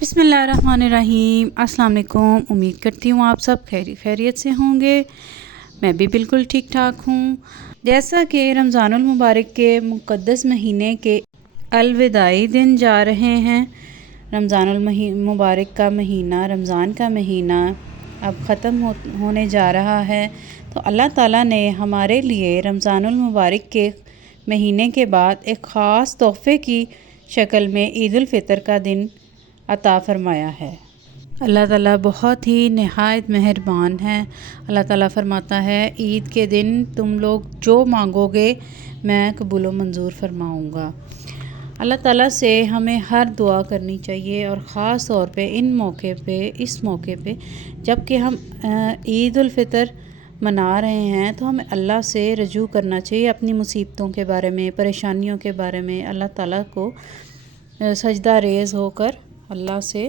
بسم اللہ الرحمن الرحیم۔ السلام علیکم۔ امید کرتی ہوں آپ سب خیریت سے ہوں گے۔ میں بھی بالکل ٹھیک ٹھاک ہوں۔ جیسا کہ رمضان المبارک کے مقدس مہینے کے الوداعی دن جا رہے ہیں، رمضان المبارک کا مہینہ، رمضان کا مہینہ اب ختم ہونے جا رہا ہے، تو اللہ تعالیٰ نے ہمارے لیے رمضان المبارک کے مہینے کے بعد ایک خاص تحفے کی شکل میں عید الفطر کا دن عطا فرمایا ہے۔ اللہ تعالیٰ بہت ہی نہایت مہربان ہے۔ اللہ تعالیٰ فرماتا ہے، عید کے دن تم لوگ جو مانگو گے میں قبول و منظور فرماؤں گا۔ اللہ تعالیٰ سے ہمیں ہر دعا کرنی چاہیے، اور خاص طور پہ اس موقع پہ جب کہ ہم عید الفطر منا رہے ہیں، تو ہمیں اللہ سے رجوع کرنا چاہیے اپنی مصیبتوں کے بارے میں، پریشانیوں کے بارے میں۔ اللہ تعالیٰ کو سجدہ ریز ہو کر اللہ سے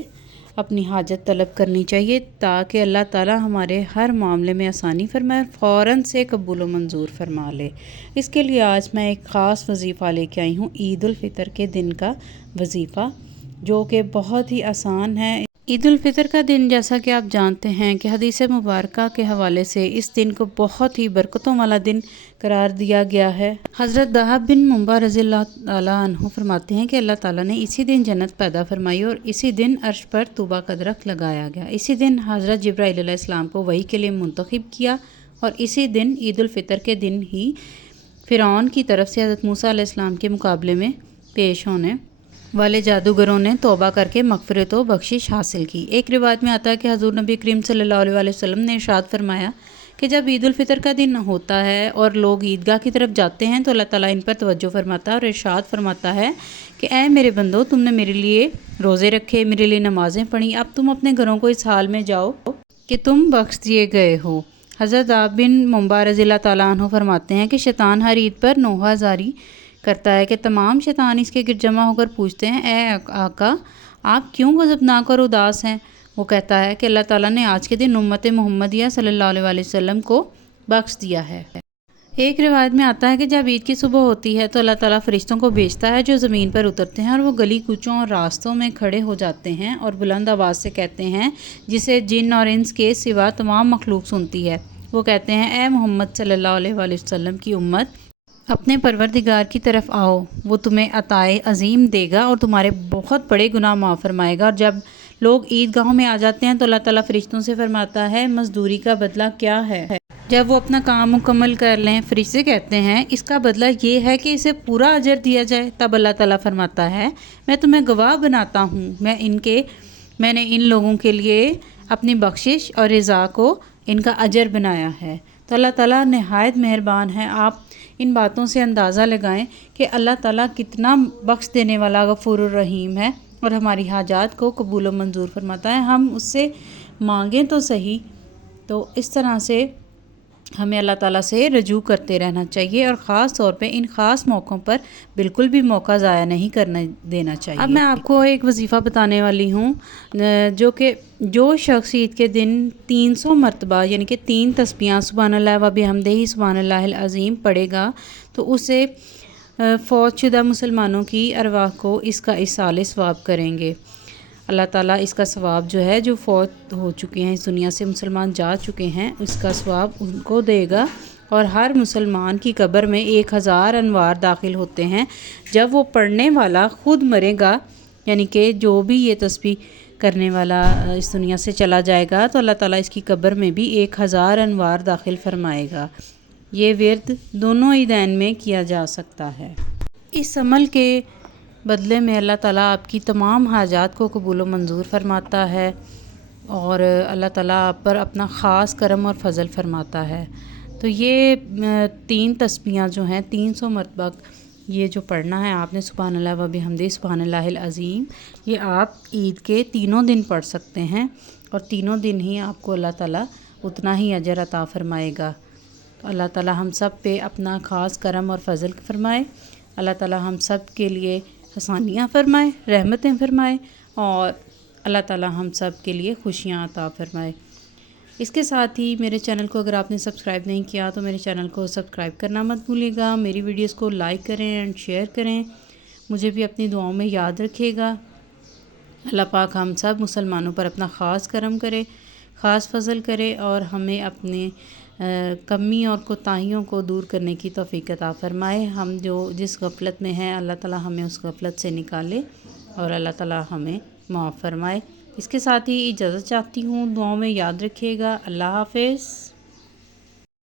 اپنی حاجت طلب کرنی چاہیے، تاکہ اللہ تعالیٰ ہمارے ہر معاملے میں آسانی فرمائے، فوراً سے قبول و منظور فرما لے۔ اس کے لیے آج میں ایک خاص وظیفہ لے کے آئی ہوں، عید الفطر کے دن کا وظیفہ، جو کہ بہت ہی آسان ہے۔ عید الفطر کا دن، جیسا کہ آپ جانتے ہیں کہ حدیث مبارکہ کے حوالے سے اس دن کو بہت ہی برکتوں والا دن قرار دیا گیا ہے۔ حضرت دہب بن منبع رضی اللہ تعالیٰ عنہ فرماتے ہیں کہ اللہ تعالیٰ نے اسی دن جنت پیدا فرمائی، اور اسی دن عرش پر طوبہ کا درخت لگایا گیا۔ اسی دن حضرت جبرائیل علیہ السلام کو وحی کے لیے منتخب کیا، اور اسی دن عید الفطر کے دن ہی فرعون کی طرف سے حضرت موسیٰ علیہ السلام کے مقابلے میں پیش ہونے والے جادوگروں نے توبہ کر کے مغفرت و بخشش حاصل کی۔ ایک روایت میں آتا ہے کہ حضور نبی کریم صلی اللہ علیہ وسلم نے ارشاد فرمایا کہ جب عید الفطر کا دن ہوتا ہے اور لوگ عیدگاہ کی طرف جاتے ہیں، تو اللہ تعالیٰ ان پر توجہ فرماتا ہے اور ارشاد فرماتا ہے کہ اے میرے بندو، تم نے میرے لیے روزے رکھے، میرے لیے نمازیں پڑھیں، اب تم اپنے گھروں کو اس حال میں جاؤ کہ تم بخش دیے گئے ہو۔ حضرت دہب بن منبع رضی اللہ تعالیٰ عنہ فرماتے ہیں کہ شیطان ہر عید پر نوحہ زاری کرتا ہے کہ تمام شیطان اس کے گرد جمع ہو کر پوچھتے ہیں، اے آقا، آپ کیوں غضبناک اور اداس ہیں؟ وہ کہتا ہے کہ اللہ تعالیٰ نے آج کے دن امت محمدیہ صلی اللہ علیہ وسلم کو بخش دیا ہے۔ ایک روایت میں آتا ہے کہ جب عید کی صبح ہوتی ہے تو اللہ تعالیٰ فرشتوں کو بھیجتا ہے، جو زمین پر اترتے ہیں، اور وہ گلی کوچوں اور راستوں میں کھڑے ہو جاتے ہیں اور بلند آواز سے کہتے ہیں، جسے جن اور انس کے سوا تمام مخلوق سنتی ہے۔ وہ کہتے ہیں، اے محمد صلی اللہ علیہ وسلم کی امت، اپنے پروردگار کی طرف آؤ، وہ تمہیں عطائے عظیم دے گا اور تمہارے بہت بڑے گناہ معاف فرمائے گا۔ اور جب لوگ عید گاہوں میں آ جاتے ہیں تو اللہ تعالیٰ فرشتوں سے فرماتا ہے، مزدوری کا بدلہ کیا ہے؟ جب وہ اپنا کام مکمل کر لیں، فرشتے کہتے ہیں، اس کا بدلہ یہ ہے کہ اسے پورا اجر دیا جائے۔ تب اللہ تعالیٰ فرماتا ہے، میں تمہیں گواہ بناتا ہوں، میں نے ان لوگوں کے لیے اپنی بخشش اور رضا کو ان کا اجر بنایا ہے۔ تو اللہ تعالیٰ نہایت مہربان ہے۔ آپ ان باتوں سے اندازہ لگائیں کہ اللہ تعالیٰ کتنا بخش دینے والا غفور الرحیم ہے، اور ہماری حاجات کو قبول و منظور فرماتا ہے۔ ہم اس سے مانگیں تو صحیح، تو اس طرح سے ہمیں اللہ تعالیٰ سے رجوع کرتے رہنا چاہیے، اور خاص طور پہ ان خاص موقعوں پر بالکل بھی موقع ضائع نہیں کرنا دینا چاہیے۔ اب میں آپ کو ایک وظیفہ بتانے والی ہوں، جو شخص عید کے دن 300 مرتبہ یعنی کہ 3 تسبیحاں سبحان اللہ و بحمدہ سبحان اللہ العظیم پڑھے گا، تو اسے فوت شدہ مسلمانوں کی ارواح کو اس کا ایصال ثواب کریں گے۔ اللہ تعالیٰ اس کا ثواب جو ہے، جو فوت ہو چکے ہیں، اس دنیا سے مسلمان جا چکے ہیں، اس کا ثواب ان کو دے گا۔ اور ہر مسلمان کی قبر میں 1000 انوار داخل ہوتے ہیں۔ جب وہ پڑھنے والا خود مرے گا، یعنی کہ جو بھی یہ تسبیح کرنے والا اس دنیا سے چلا جائے گا، تو اللہ تعالیٰ اس کی قبر میں بھی 1000 انوار داخل فرمائے گا۔ یہ ورد دونوں عیدین میں کیا جا سکتا ہے۔ اس عمل کے بدلے میں اللہ تعالیٰ آپ کی تمام حاجات کو قبول و منظور فرماتا ہے، اور اللہ تعالیٰ آپ پر اپنا خاص کرم اور فضل فرماتا ہے۔ تو یہ 3 تسبیحاں جو ہیں 300 مرتبہ یہ جو پڑھنا ہے آپ نے، سبحان اللہ و بحمدہ سبحان اللہ العظیم، یہ آپ عید کے تینوں دن پڑھ سکتے ہیں، اور تینوں دن ہی آپ کو اللہ تعالیٰ اتنا ہی اجر عطا فرمائے گا۔ تو اللہ تعالیٰ ہم سب پہ اپنا خاص کرم اور فضل فرمائے۔ اللہ تعالیٰ ہم سب کے لیے آسانیاں فرمائے، رحمتیں فرمائے، اور اللہ تعالیٰ ہم سب کے لیے خوشیاں عطا فرمائے۔ اس کے ساتھ ہی میرے چینل کو اگر آپ نے سبسکرائب نہیں کیا تو میرے چینل کو سبسکرائب کرنا مت بھولیے گا، میری ویڈیوز کو لائک کریں اینڈ شیئر کریں، مجھے بھی اپنی دعاؤں میں یاد رکھیے گا۔ اللہ پاک ہم سب مسلمانوں پر اپنا خاص کرم کرے، خاص فضل کرے اور ہمیں اپنے کمی اور کوتاہیوں کو دور کرنے کی توفیق عطا فرمائے۔ ہم جس غفلت میں ہیں اللہ تعالی ہمیں اس غفلت سے نکالے اور اللہ تعالی ہمیں معاف فرمائے۔ اس کے ساتھ ہی اجازت چاہتی ہوں، دعاؤں میں یاد رکھیے گا۔ اللہ حافظ۔